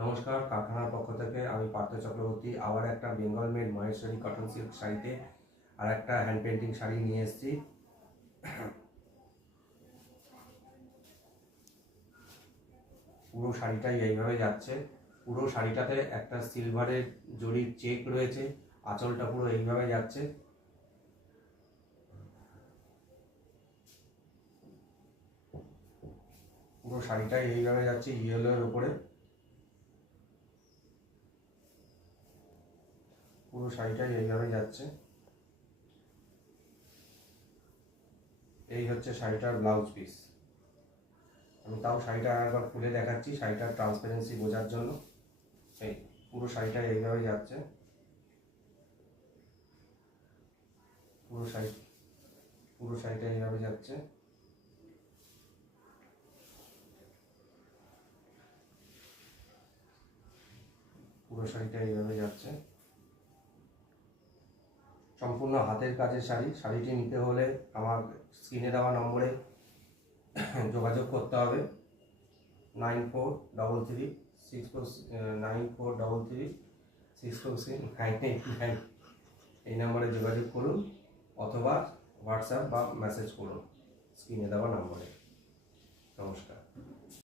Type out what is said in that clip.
নমস্কার, কারখানার পক্ষ থেকে আমি পার্থ চক্রবর্তী আবার একটা Bengal made Maheshwari cotton silk শাড়িতে আর একটা হ্যান্ড পেন্টিং শাড়ি নিয়ে এসেছি। পুরো শাড়িটাই এইভাবে যাচ্ছে। পুরো শাড়িটাতে একটা সিলভারের জরির চেক রয়েছে। আঁচলটা পুরো এইভাবে যাচ্ছে। পুরো শাড়িটাই এইভাবে যাচ্ছে ইয়েলোর উপরে। পুরো শাড়িটাই এইভাবে যাচ্ছে। এই হচ্ছে শাড়িটার ব্লাউজ পিস। আমি তাও শাড়িটা একবার খুলে দেখাচ্ছি শাড়িটার ট্রান্সপারেন্সি বোঝার জন্য। এই পুরো শাড়িটা এইভাবে যাচ্ছে। পুরো শাড়িটা এইভাবে যাচ্ছে। পুরো শাড়িটা এইভাবে যাচ্ছে। সম্পূর্ণ হাতের কাজের শাড়ি। শাড়িটি নিতে হলে আমার স্ক্রিনে দেওয়া নম্বরে যোগাযোগ করতে হবে। 9433 এই নম্বরে যোগাযোগ করুন অথবা হোয়াটসঅ্যাপ বা মেসেজ করুন স্ক্রিনে দেওয়া নম্বরে। নমস্কার।